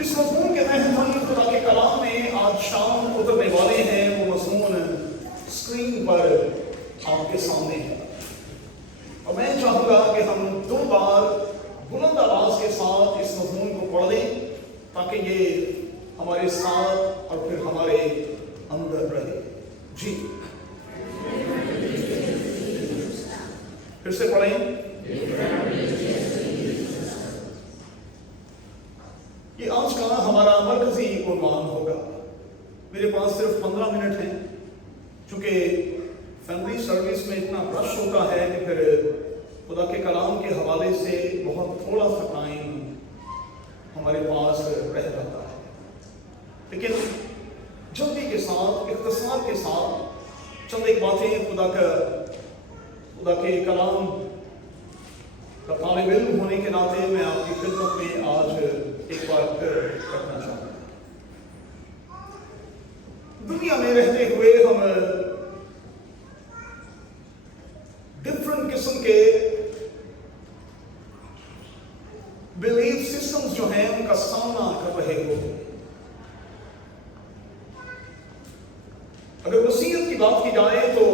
اس مضمون کے تحت ہم خدا کے کلام میں آج شام اترنے والے ہیں، وہ مضمون اسکرین پر آپ کے سامنے ہے، اور میں چاہوں گا کہ ہم 2 بار بلند آواز کے ساتھ اس مضمون کو پڑھ لیں تاکہ یہ ہمارے ساتھ اور پھر ہمارے اندر رہے۔ جی پھر سے پڑھیں۔ یہ آج کا ہمارا مرکزی عنوان ہوگا۔ میرے پاس صرف 15 منٹ ہیں، چونکہ فیملی سروس میں اتنا رش ہوتا ہے کہ پھر خدا کے کلام کے حوالے سے بہت تھوڑا سا ٹائم ہمارے پاس رہ جاتا ہے، لیکن جلدی کے ساتھ، اختصار کے ساتھ چند ایک باتیں خدا کے کلام کا طالب علم ہونے کے ناطے میں آپ کی خدمت میں آج ایک بار پھر رکھنا چاہوں گا۔ دنیا میں رہتے ہوئے ہم ڈفرنٹ قسم کے بلیف سسٹمز جو ہیں ان کا سامنا کر رہے ہوتے ہیں۔ اگر وسیعت کی بات کی جائے تو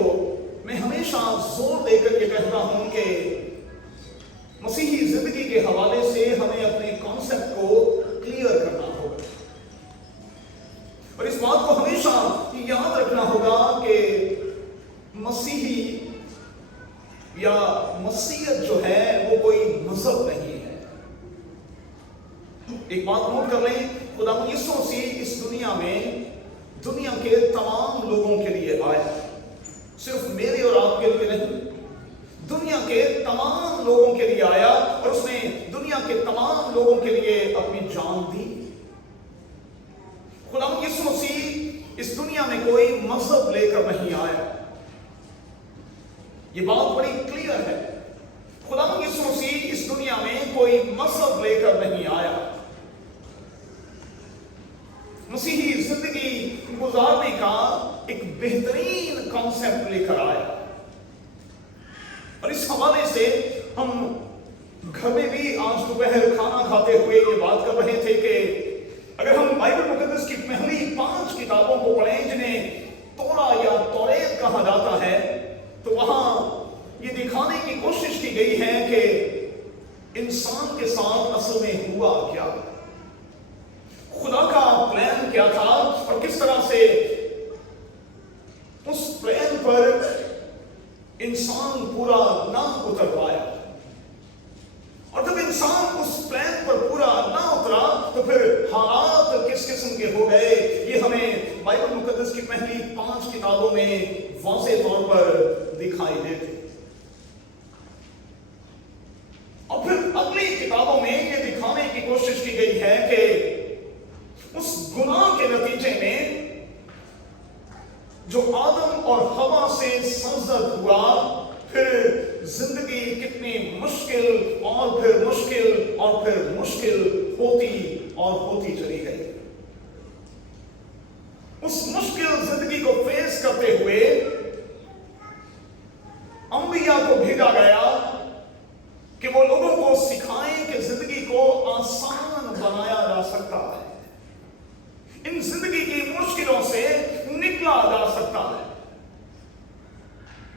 میں ہمیشہ زور دے کر یہ کہتا ہوں کہ مسیحی زندگی کے حوالے سے ہمیں اپنے کانسیپٹ کو کلیئر کرنا ہوگا، اور اس بات کو ہمیشہ یاد رکھنا ہوگا کہ مسیحی یا مسیحیت جو ہے وہ کوئی مذہب نہیں ہے۔ ایک بات نوٹ کر لیں، خدا یسوع مسیح اس دنیا میں دنیا کے تمام لوگوں کے لیے آیا، صرف میرے اور آپ کے لیے نہیں، دنیا کے تمام لوگوں کے لیے آیا، اور اس نے دنیا کے تمام لوگوں کے لیے اپنی جان دی۔ خدا یسوع مسیح اس دنیا میں کوئی مذہب لے کر نہیں آیا، یہ بات بڑی کلیئر ہے۔ خدا یسوع مسیح اس دنیا میں کوئی مذہب لے کر نہیں آیا، مسیحی زندگی گزارنے کا ایک بہترین کانسیپٹ لے کر آیا، اور اس حوالے سے ہم گھر میں بھی آج دوپہر کھانا کھاتے ہوئے یہ بات کر رہے تھے کہ اگر ہم بائبل مقدس کی پہلی 5 کتابوں کو پڑھیں جنہیں تورا یا توریت کہا جاتا ہے، تو وہاں یہ دکھانے کی کوشش کی گئی ہے کہ انسان کے ساتھ اصل میں ہوا کیا، خدا کا پلان کیا تھا، اور کس طرح سے اس پلان پر انسان پورا نہ اتر پایا، اور جب انسان اس پلان پر پورا نہ اترا تو پھر حالات کس قسم کے ہو گئے، یہ ہمیں بائبل مقدس کی پہلی 5 کتابوں میں واضح طور پر دکھائی دیتے، اور پھر اگلی کتابوں میں یہ دکھانے کی کوشش کی گئی ہے کہ اس گناہ کے نتیجے میں جو آدم اور حوا سے سرزد ہوا، پھر زندگی کتنی مشکل اور پھر مشکل اور پھر مشکل ہوتی اور ہوتی چلی گئی۔ اس مشکل زندگی کو فیس کرتے ہوئے انبیاء کو بھیجا گیا کہ وہ لوگوں کو سکھائیں کہ زندگی کو آسان بنایا جا سکتا ہے، ان زندگی کی مشکلوں سے نکلا جا سکتا ہے،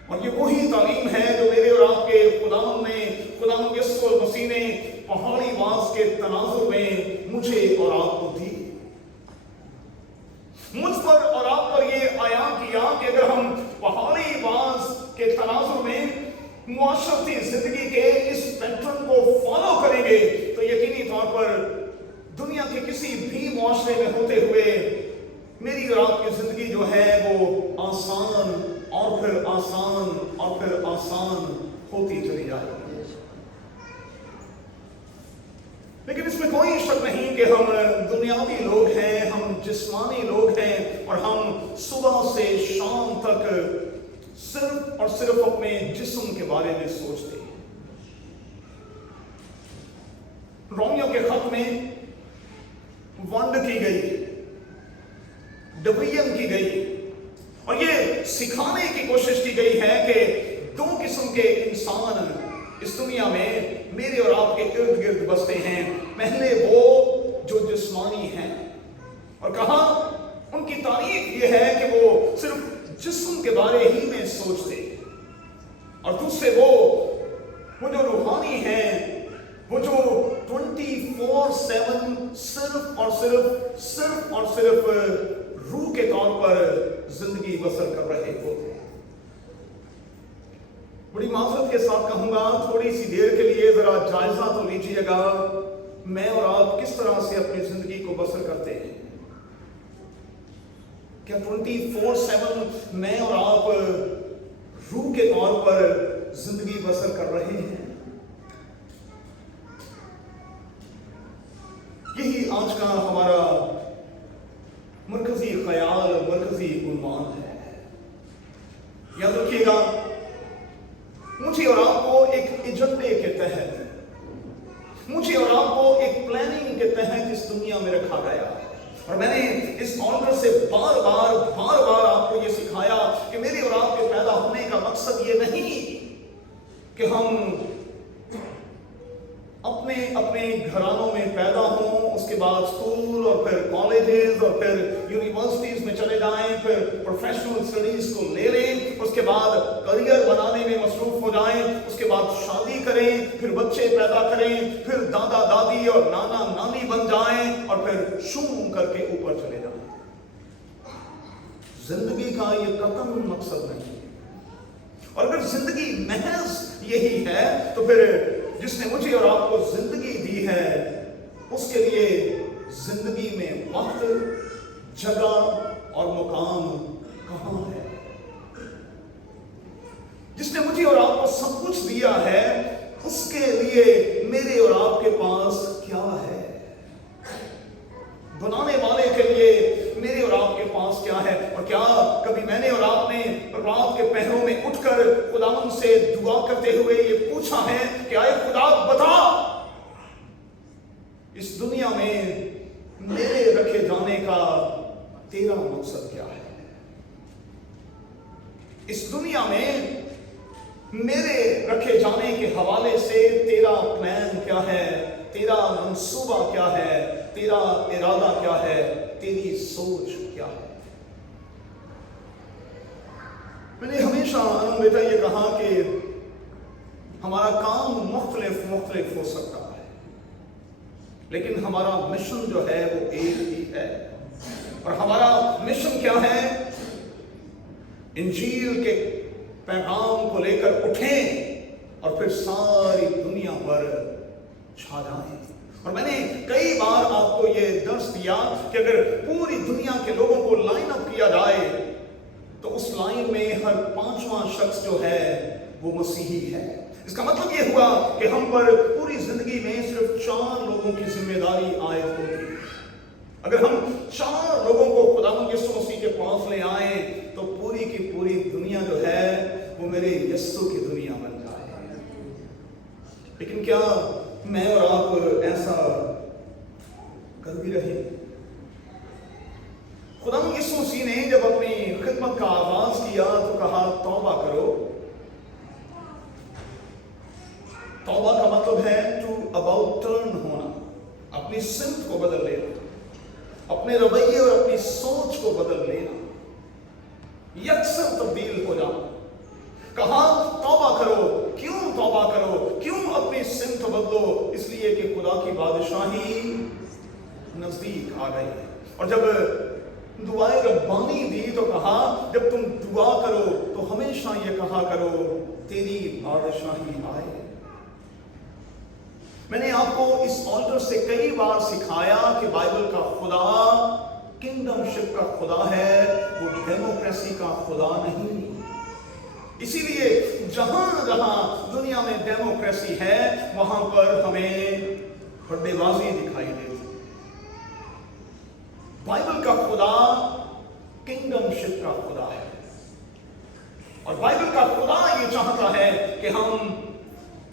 اور یہ وہی تعلیم ہے جو میرے اور آپ کے خداوند یسوع مسیح نے پہاڑی واز کے تناظر میں مجھے اور آپ کو دی، مجھ پر اور آپ پر یہ عیاں کیا کہ اگر ہم پہاڑی واز کے تناظر میں معاشرتی زندگی کے اس پیٹرن کو فالو کریں گے تو یقینی طور پر دنیا کے کسی بھی معاشرے میں ہوتے ہوئے میری اور آپ کی زندگی جو ہے وہ آسان اور پھر آسان اور پھر آسان ہوتی چلی جائے گی۔ لیکن اس میں کوئی شک نہیں کہ ہم دنیاوی لوگ ہیں، ہم جسمانی لوگ ہیں، اور ہم صبح سے شام تک صرف اور صرف اپنے جسم کے بارے میں سوچتے ہیں۔ رومیوں کے خط میں ونڈ کی گئی، ڈویژن کی گئی، اور یہ سکھانے کی کوشش کی گئی ہے کہ 2 قسم کے انسان اس دنیا میں میرے اور آپ کے ارد گرد بستے ہیں۔ پہلے وہ جو جسمانی जिस्मानी हैं, और कहा उनकी तारीफ ये है कि वो सिर्फ जिस्म के बारे ही में सोचते, और दूसरे वो जो रूहानी हैं, वो जो 24/7 सिर्फ और सिर्फ रूह के तौर पर जिंदगी बसर कर रहे होते। बड़ी माजरत के साथ कहूंगा, थोड़ी सी देर के लिए जरा जायजा तो लीजिएगा, मैं और आप किस तरह से अपनी जिंदगी को बसर करते हैं। क्या 24/7 मैं और आप रूह के तौर पर जिंदगी बसर कर रहे हैं? यही आज का हमारा मरकजी ख्याल, मरकजी उन्वान है। याद रखिएगा, मुझे और आपको एक एजेंडे के तहत, मुझे और आपको एक प्लानिंग के तहत इस दुनिया में रखा गया। और मैंने इस ऑर्डर से बार बार आपको ये सिखाया कि मेरे और आपके पैदा होने का मकसद ये नहीं कि हम अपने अपने घरानों में पैदा हों, उसके बाद स्कूल और फिर कॉलेजेस और फिर यूनिवर्सिटीज में चले जाएं, फिर प्रोफेशनल स्टडीज को ले लें, उसके बाद करियर बनाने में मसरूफ हो जाएं, उसके बाद शादी करें, फिर बच्चे पैदा करें, फिर दादा दादी और नाना नानी बन जाएं और फिर शूं करके ऊपर चले जाएं। जिंदगी का ये कतई मकसद नहीं है। और अगर जिंदगी महज यही है तो फिर जिसने मुझे और आपको जिंदगी दी है उसके लिए जिंदगी में वक्त, जगह और मुकाम कहां है? जिसने मुझे और आपको सब कुछ दिया है उसके लिए मेरे और आपके पास क्या है? बनाने वाले के लिए मेरे और आपके पास क्या है? और क्या कभी मैंने और आपने रात के पहरों में उठकर खुदावंद से दुआ करते हुए ये पूछा है कि आए खुदा बता, इस दुनिया में मेरे रखे जाने का तेरा मकसद क्या है? इस दुनिया में मेरे रखे जाने के हवाले से तेरा प्लान क्या है? तेरा मंसूबा क्या है? तेरा इरादा क्या है? तेरी सोच क्या है? मैंने हमेशा बेटा ये कहा कि हमारा काम मुख्तलिफ हो सकता है, लेकिन हमारा मिशन जो है वो एक ही है। और हमारा मिशन क्या है? इंजील के पैगाम को लेकर उठें और फिर सारी दुनिया पर छा जाएं। और मैंने कई बार आपको ये दर्स दिया कि अगर पूरी दुनिया के लोगों को लाइन अप किया जाए तो उस लाइन में हर 5वां शख्स जो है वो मसीही है। इसका मतलब ये हुआ कि हम पर पूरी जिंदगी में सिर्फ 4 लोगों की जिम्मेदारी आयत होगी। अगर हम 4 लोगों को खुदावंद यीशु मसीह के पास ले आए तो पूरी की पूरी दुनिया जो है वो मेरे यीशु की दुनिया बन जाए। लेकिन क्या मैं और आप ऐसा कर भी रहे? खुदावंद यीशु मसीह ने जब अपनी खिदमत का आगाज किया तो कहा तौबा करो। तौबा का मतलब है टू अबाउट टर्न होना, अपनी सिमत को बदल लेना, अपने रवैये और अपनी सोच को बदल लेना, यकसर तब्दील हो जाना। कहा तौबा करो। क्यों तौबा करो? क्यों अपनी सिमत बदलो? इसलिए कि खुदा की बादशाही नजदीक आ गई है। और जब दुआए रब्बानी दी तो कहा जब तुम दुआ करो तो हमेशा ये कहा करो तेरी बादशाही आए। मैंने आपको इस ऑल्टर से कई बार सिखाया कि बाइबल का खुदा किंगडमशिप का खुदा है, वो डेमोक्रेसी का खुदा नहीं। इसीलिए जहां जहां दुनिया में डेमोक्रेसी है वहां पर हमें बड़ेबाजी दिखाई देती। बाइबल का खुदा किंगडमशिप का खुदा है और बाइबल का खुदा ये चाहता है कि हम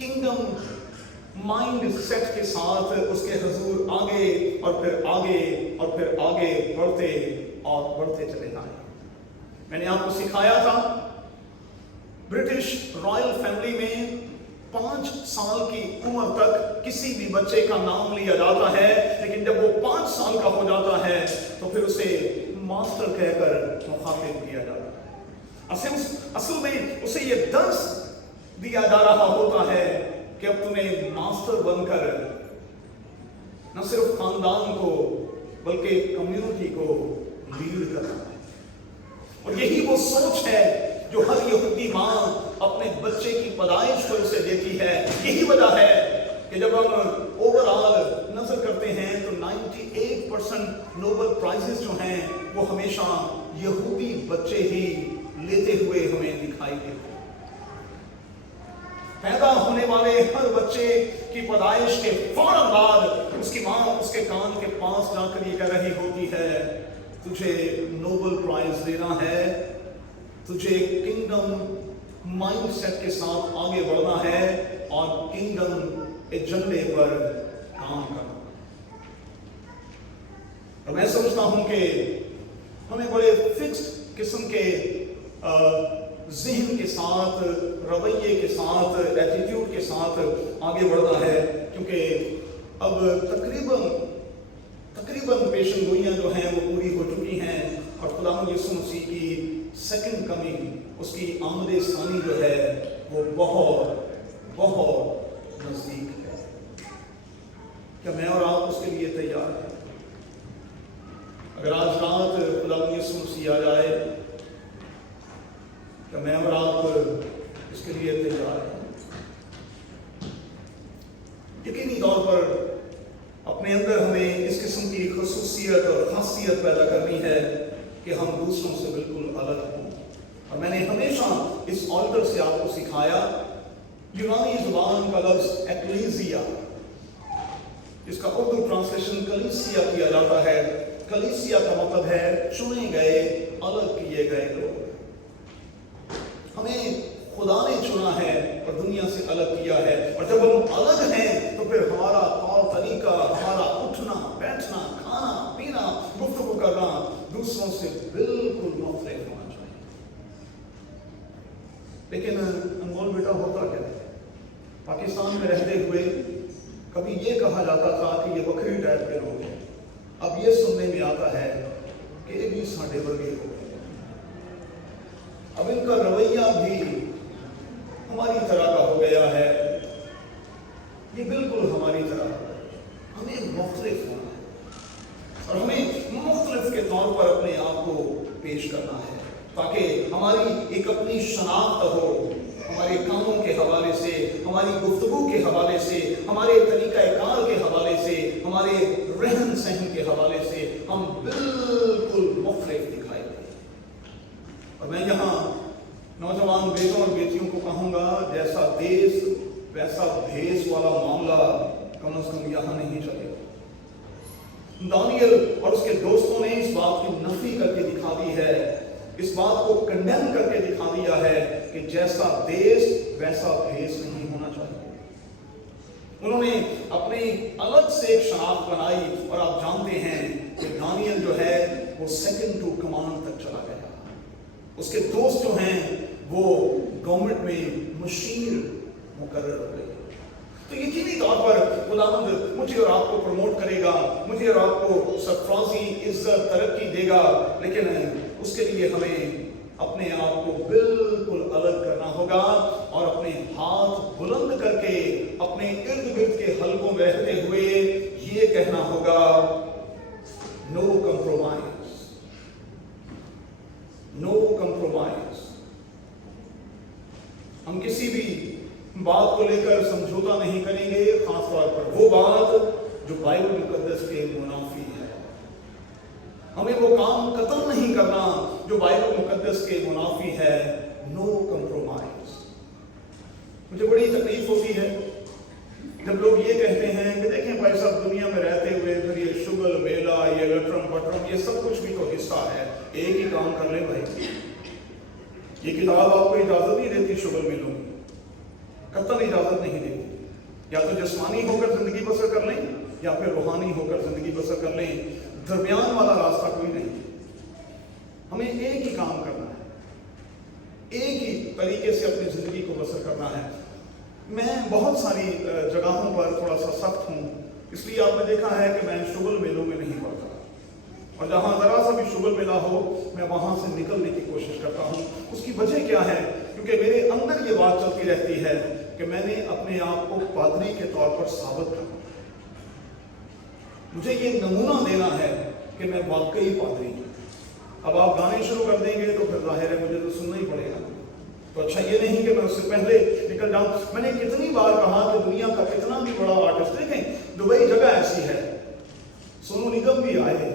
किंगडम माइंड सेट के साथ उसके हुजूर आगे और फिर आगे और फिर आगे बढ़ते और बढ़ते चले जाएं। मैंने आपको सिखाया था ब्रिटिश रॉयल फैमिली में 5 साल की उम्र तक किसी भी बच्चे का नाम लिया जाता है, लेकिन जब वो 5 साल का हो जाता है तो फिर उसे मास्टर कहकर मुखातिब किया जाता है। असल में उसे ये दर्स दिया जा रहा होता है कि अब तुम्हें मास्टर बनकर न सिर्फ खानदान को बल्कि कम्युनिटी को लीड करना है। और यही वो सोच है जो हर यहूदी माँ अपने बच्चे की पैदाइश पर उसे देती है। यही वजह है कि जब हम ओवरऑल नजर करते हैं तो 98% नोबेल प्राइजेस जो हैं वो हमेशा यहूदी बच्चे ही लेते हुए हमें दिखाई देते हैं। पैदा होने वाले हर बच्चे की पैदाइश के फौरन बाद उसकी माँ उसके कान के पास जाकर ये कह रही होती है, तुझे नोबेल प्राइज देना है, तुझे किंगडम माइंडसेट के साथ आगे बढ़ना है और किंगडम एजेंडे पर काम करना। और मैं समझता हूं कि हमें बड़े फिक्स्ड किस्म के ज़हन के साथ, रवैये के साथ, एटीट्यूड के साथ आगे बढ़ना है, क्योंकि अब तकरीबन पेशन गोइयाँ जो हैं वो पूरी हो चुकी हैं और खुदावंद यीशु मसीह की सेकंड कमिंग, उसकी आमद सानी जो है वो बहुत बहुत नज़दीक है। क्या मैं और आप उसके लिए तैयार हैं? अगर आज रात खुदावंद यीशु मसीह आ जाए, क्या मैं और आप इसके लिए तैयार हैं? यकीनी तौर पर अपने अंदर हमें इस किस्म की खसूसियत और खासियत पैदा करनी है कि हम दूसरों से बिल्कुल अलग हों। और मैंने हमेशा इस ऑल्टर से आपको सिखाया, यूनानी जुबान का लफ्ज एक्लेसिया, इसका उर्दू ट्रांसलेशन कलीसिया किया जाता है। कलीसिया का मतलब है चुने गए, अलग किए गए लोग। हमें खुदा ने चुना है और दुनिया से अलग किया है, और जब हम अलग हैं तो फिर हमारा तौर तरीका, हमारा उठना बैठना, खाना पीना, गुफ्तगू करना दूसरों से बिल्कुल मुख्तलिफ होना चाहिए। लेकिन अनमोल बेटा, होता क्या है, पाकिस्तान में रहते हुए कभी ये कहा जाता था कि ये बकरी टाइप के लोग हैं, अब ये सुनने में आता है कि ये भी साढ़े वर्गे हो गए। अब इनका रवैया भी हमारी तरह का हो गया है, ये बिल्कुल हमारी तरह हो गया। हमें मुख्तलिफ होना है और हमें मुख्तलिफ के तौर पर अपने आप को पेश करना है, ताकि हमारी एक अपनी शनाख्त हो। हमारे कामों के हवाले से, हमारी गुफ्तगू के हवाले से, हमारे तरीक़ाकार के हवाले से, हमारे रहन सहन के हवाले से हम बिल्कुल मुख्तलिफ दिखाई दें। और मैं यहाँ नौजवान बेटों और बेटियों को कहूँगा, जैसा देश वैसा भेष वाला मामला कम से कम यहाँ नहीं चलेगा। दानियल और उसके दोस्तों ने इस बात की नफी करके दिखा दी है, इस बात को कंडेम करके दिखा दिया है कि जैसा देश वैसा भेष नहीं होना चाहिए। उन्होंने अपनी अलग से एक शनाख्त बनाई, और आप जानते हैं कि दानियल जो है वो सेकंड टू कमांड तक चला गया। उसके दोस्त जो हैं वो गवर्नमेंट में मशीर मुकर्रर हो गए। तो यकीनी तौर पर खुदावंद मुझे और आपको प्रमोट करेगा, मुझे और आपको सरफराजी, इज्जत, तरक्की देगा, लेकिन उसके लिए हमें अपने आप को बिल्कुल अलग करना होगा और अपने हाथ बुलंद करके अपने इर्द गिर्द के हलकों में रहते हुए ये कहना होगा, नो कंप्रोमाइज, नो कंप्रोमाइज। हम किसी भी बात को लेकर समझौता नहीं करेंगे, खासतौर पर वो बात जो बाइबल मुकद्दस के मुनाफी है। हमें वो काम कतल नहीं करना जो बाइबल मुकद्दस के मुनाफी है। No compromise. मुझे बड़ी तकलीफ होती है जब लोग ये कहते हैं कि देखें भाई साहब, दुनिया में रहते हुए फिर ये शुगल मेला, ये लटरम पटरम, ये सब कुछ भी तो हिस्सा है, एक ही काम कर ले भाई। ये किताब आपको इजाजत नहीं देती शुगल मेलों की, कतई इजाजत नहीं देती। या तो जिस्मानी होकर जिंदगी बसर कर लें या फिर रूहानी होकर जिंदगी बसर कर लें, दरमियान वाला रास्ता कोई नहीं। हमें एक ही काम करना है, एक ही तरीके से अपनी जिंदगी को बसर करना है। میں بہت ساری جگہوں پر تھوڑا سا سخت ہوں، اس لیے آپ نے دیکھا ہے کہ میں شغل میلوں میں نہیں پڑتا، اور جہاں ذرا سا بھی شغل میلہ ہو میں وہاں سے نکلنے کی کوشش کرتا ہوں۔ اس کی وجہ کیا ہے؟ کیونکہ میرے اندر یہ بات چلتی رہتی ہے کہ میں نے اپنے آپ کو پادری کے طور پر ثابت کرنا، مجھے یہ نمونہ دینا ہے کہ میں واقعی پادری ہوں۔ اب آپ گانے شروع کر دیں گے تو پھر ظاہر ہے مجھے تو سننا ہی پڑے گا، تو اچھا یہ نہیں کہ میں اس سے پہلے نکل جاؤں۔ میں نے کتنی بار کہا کہ دنیا کا کتنا بھی بڑا آرٹسٹ، دیکھیں دبئی جگہ ایسی ہے، سونو نگم بھی آئے،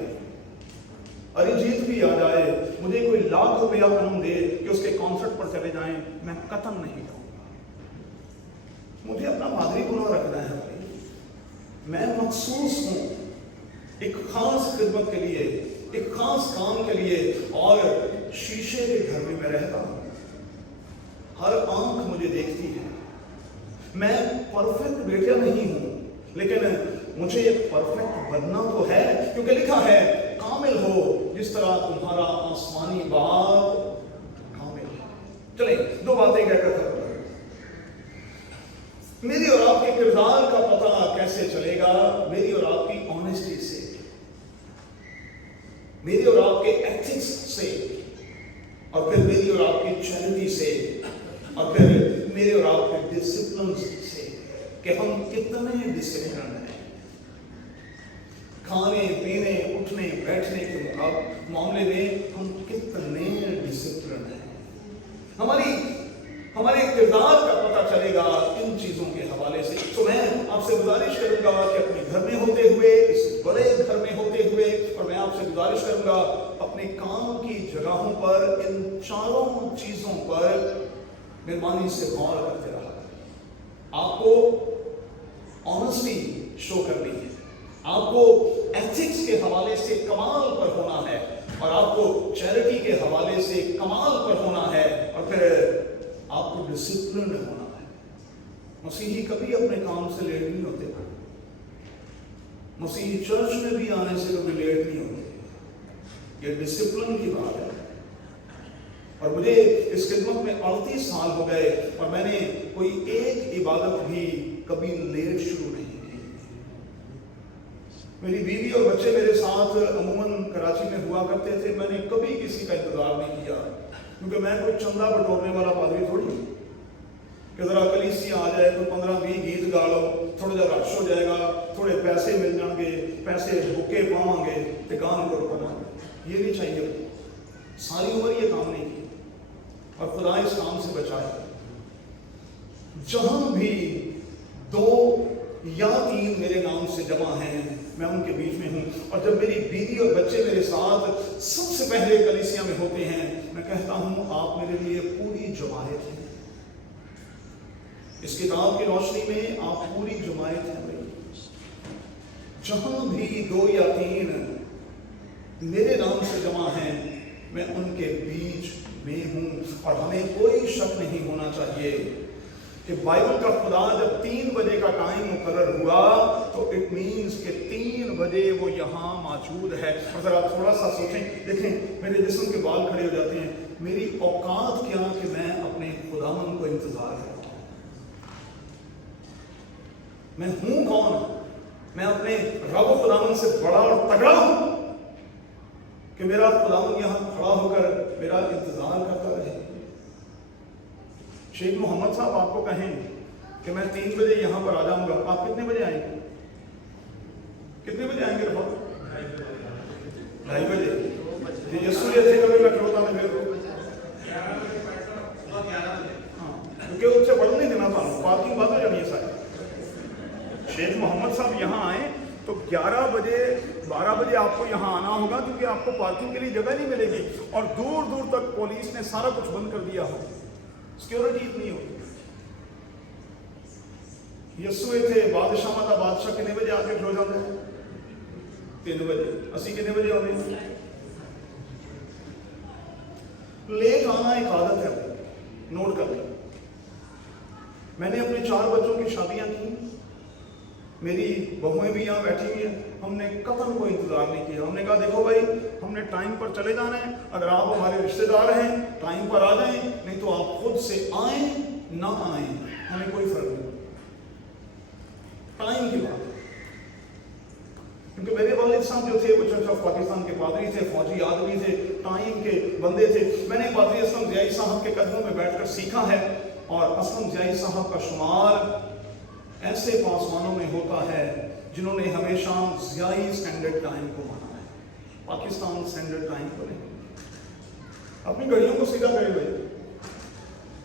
اریجیت بھی آ جائے، مجھے کوئی لاکھ روپیہ کم دے کہ اس کے کانسرٹ پر چلے جائیں، میں قطعاً نہیں جاؤں گا۔ مجھے اپنا پادری گناہ رکھنا ہے بھائی، میں مخصوص ہوں ایک خاص خدمت کے لیے، ایک خاص کام کے لیے، اور شیشے کے گھر میں رہتا ہوں، ہر آنکھ مجھے دیکھتی ہے۔ میں پرفیکٹ بیٹا نہیں ہوں، لیکن مجھے پرفیکٹ بننا تو ہے، کیونکہ لکھا ہے کامل ہو جس طرح تمہارا آسمانی باپ کامل ہے۔ چلیں دو باتیں کہہ کر ختم کریں۔ میری اور آپ کے کردار کا پتہ کیسے چلے گا؟ میری اور آپ کی آنیسٹی سے، میری اور آپ کے ایتھکس سے، اور پھر میری اور آپ کی چیریٹی سے، اور پھر میرے اور آپ کے ڈسپلن سے، کہ ہم کتنے ڈسپلن ہیں کھانے پینے اٹھنے بیٹھنے کے معاملے میں، ہم کتنے ڈسپلن ہیں۔ ہمارے کردار کا پتہ چلے گا ان چیزوں کے حوالے سے۔ تو میں آپ سے گزارش کروں گا کہ اپنے گھر میں ہوتے ہوئے، اس بڑے گھر میں ہوتے ہوئے، اور میں آپ سے گزارش کروں گا اپنے کام کی جگہوں پر ان چاروں چیزوں پر مہربانی سے غور کرتے رہا۔ آپ کو آنیسٹی شو کرنی ہے، آپ کو ایتھکس کے حوالے سے کمال پر ہونا ہے، اور آپ کو چیریٹی کے حوالے سے کمال پر ہونا ہے، اور پھر آپ کو ڈسپلن ہونا ہے۔ مسیحی کبھی اپنے کام سے لیٹ نہیں ہوتے، مسیحی چرچ میں بھی آنے سے کبھی لیٹ نہیں ہوتے، یہ ڈسپلن کی بات ہے۔ اور مجھے اس خدمت میں 38 سال ہو گئے، اور میں نے کوئی ایک عبادت بھی کبھی لیٹ شروع نہیں کی۔ میری بیوی اور بچے میرے ساتھ عموماً کراچی میں ہوا کرتے تھے، میں نے کبھی کسی کا انتظار نہیں کیا، کیونکہ میں کوئی چندہ بٹورنے والا پادری تھوڑی ہوں کہ ذرا کلیسیا آ جائے تو 15-20 گیت گا لو، تھوڑا جا رش ہو جائے گا، تھوڑے پیسے مل جائیں گے، پیسے بھوکے پاؤں گے تو گان کو رکھنا، یہ نہیں چاہیے۔ ساری عمر یہ کام نہیں کی، اور خدا اس کام سے بچائے۔ جہاں بھی 2 یا 3 میرے نام سے جمع ہیں، میں ان کے بیچ میں ہوں، اور جب میری بیوی اور بچے میرے ساتھ سب سے پہلے کلیسیا میں ہوتے ہیں، میں کہتا ہوں آپ میرے لیے پوری جماعت ہیں، اس کتاب کی روشنی میں آپ پوری جماعت ہیں بھائی۔ جہاں بھی 2 یا 3 میرے نام سے جمع ہیں، میں ان کے بیچ میں ہوں، اور ہمیں کوئی شک نہیں ہونا چاہیے کہ بائبل کا خدا جب 3 بجے کا ٹائم مقرر ہوا تو اٹ مینز کہ 3 بجے وہ یہاں موجود ہے۔ اور ذرا تھوڑا سا سوچیں، دیکھیں میرے جسم کے بال کھڑے ہو جاتے ہیں، میری اوقات کیا کہ میں اپنے خداوند کو انتظار کرتا ہوں۔ میں ہوں کون؟ میں اپنے رب و خداوند سے بڑا اور تگڑا ہوں کہ میرا خداوند یہاں کھڑا ہو کر میرا انتظار کرتا رہے۔ شیخ محمد صاحب آپ کو کہیں کہ میں 3 بجے یہاں پر آ جاؤں گا، آپ کتنے بجے آئیں گے؟ کتنے بجے آئیں گے رفا؟ 2:30 بجے۔ یسوع یہ تھے کبھی میں کھڑوتا میں پھر ہاں، کیونکہ اس سے بڑھ نہیں دینا تھا، پارکنگ بند ہو جانی ہے ساری۔ شیخ محمد صاحب یہاں آئیں تو 11 بجے 12 بجے آپ کو یہاں آنا ہوگا، کیونکہ آپ کو پارکنگ کے لیے جگہ نہیں ملے گی، اور دور دور تک پولیس نے سارا کچھ بند کر دیا ہو، سیکیورٹی اتنی ہوگی۔ یسوع تھے بادشاہ ماتا بادشاہ کتنے بجے آ کے کھلو جاتے ہیں؟ 3 بجے۔ اسی کتنے بجے آتے ہیں؟ لیٹ آنا ایک عادت ہے، نوٹ کر لیں۔ میں نے اپنے 4 بچوں کی شادیاں کی، میری بہویں بھی یہاں بیٹھی ہوئی ہیں، ہم نے قطعاً کوئی انتظار نہیں کیا۔ ہم نے کہا دیکھو بھائی، ہم نے ٹائم پر چلے جانا ہے، اگر آپ ہمارے رشتہ دار ہیں ٹائم پر آ جائیں، نہیں تو آپ خود سے آئیں نہ آئیں हमें कोई फर्क नहीं। टाइम की बात है, क्योंकि मेरे वालिद साहब जो थे वो चर्च ऑफ पाकिस्तान के पादरी थे, फौजी आदमी थे, टाइम के बंदे थे। मैंने पादरी असलम ज़ियाई साहब के कदमों में बैठकर सीखा है, और असलम ज़ियाई साहब का शुमार ऐसे पासवानों में होता है जिन्होंने हमेशा ज़ियाई स्टैंडर्ड टाइम को माना है, पाकिस्तान स्टैंडर्ड टाइम को नहीं। अपनी घड़ियों को सीधा करें भाई,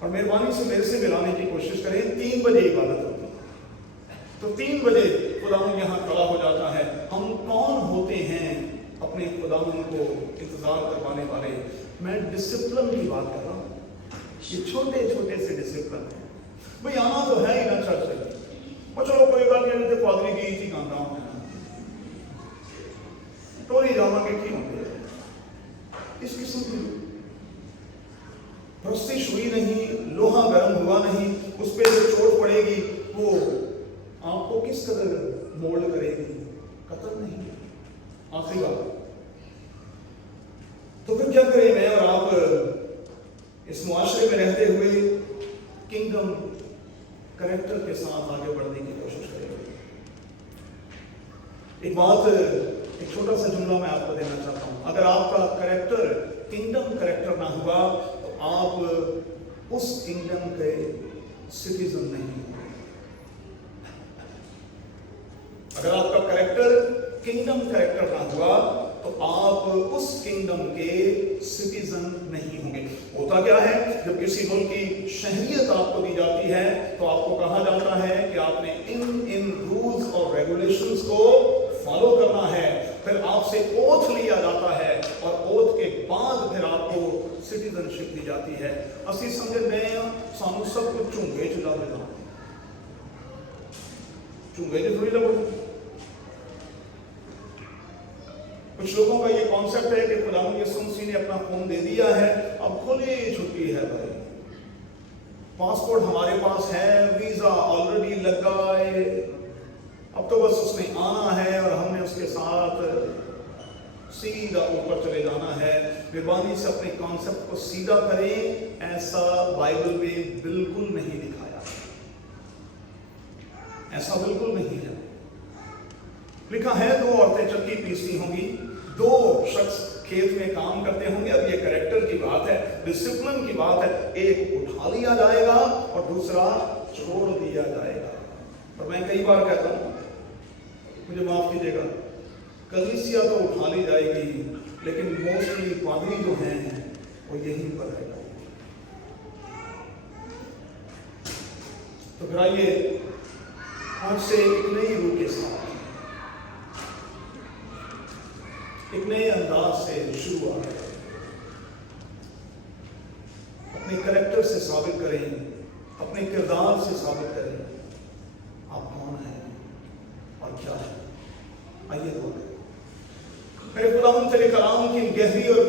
और मेहरबानी से मेरे से मिलाने की कोशिश करें। 3 बजे इबादत होती है, तो 3 बजे खुदावन यहाँ खड़ा हो जाता है। हम कौन होते हैं अपने खुदावन को इंतजार करवाने वाले? मैं डिसिप्लिन की बात कर रहा हूँ, ये छोटे छोटे से डिसिप्लिन है भाई। आना तो है ही ना चर्च से, और चलो कोई गल नहीं, तो पादरी की थी गांधा हूं टोरी जावांगे की होंगे। इस किस्म की प्रस्तिश हुई नहीं, लोहा गर्म हुआ नहीं, उस पर जो चोट पड़ेगी वो आपको किस कदर मोल्ड करेगी? कतल नहीं। आखिरी बात, तो फिर क्या करें मैं और आप इस मुआशरे में रहते हुए किंगडम कैरेक्टर के साथ आगे बढ़ने की कोशिश करेंगे। एक बात, एक छोटा सा जुमला मैं आपको देना चाहता हूं। अगर आपका कैरेक्टर किंगडम कैरेक्टर ना हुआ तो आप उस किंगडम के सिटीजन नहीं होंगे। अगर आपका कैरेक्टर किंगडम कैरेक्टर ना हुआ तो आप उस किंगडम के सिटीजन नहीं होंगे। होता क्या है, जब किसी मुल्क की शहरियत आपको दी जाती है तो आपको कहा जाता है कि आपने इन रूल्स और रेगुलेशंस को फॉलो करना है। फिर आपसे ओथ लिया जाता है, और ओथ के बाद फिर आपको सिटीजनशिप दी जाती है। असी समझते हैं सानू सब कुछ झुंगे च लग जाता, झुंगे च थोड़ी लग। कुछ लोगों का ये कॉन्सेप्ट है कि खुदावंद यीशु मसीह ने अपना खून दे दिया है, अब खुली छुट्टी है भाई। पासपोर्ट हमारे पास है, वीजा ऑलरेडी लगा है, अब तो बस उसने आना है और हमने उसके साथ सीधा ऊपर चले जाना है। मेहरबानी से अपने कॉन्सेप्ट को सीधा करें, ऐसा बाइबल में बिल्कुल नहीं दिखाया, ऐसा बिल्कुल नहीं है। लिखा है 2 औरतें चक्की पीसती होंगी, 2 शख्स खेत में काम करते होंगे। अब ये कैरेक्टर की बात है, डिसिप्लिन की बात है। एक उठा लिया जाएगा और दूसरा छोड़ दिया जाएगा। और मैं कई बार कहता हूं, मुझे माफ कीजिएगा, कलीसिया तो उठा ली जाएगी, लेकिन मोस्टली पादरी जो हैं वो यहीं पर रह जाएंगे। तो फिर आइए आज से एक नई रूह के साथ, एक नए अंदाज से शुरुआत करें। अपने कैरेक्टर से साबित करें, अपने किरदार से साबित करें आप कौन हैं और क्या है। आइए दुआ करें। मेरे खुदावंद तेरे कलाम की गहरी और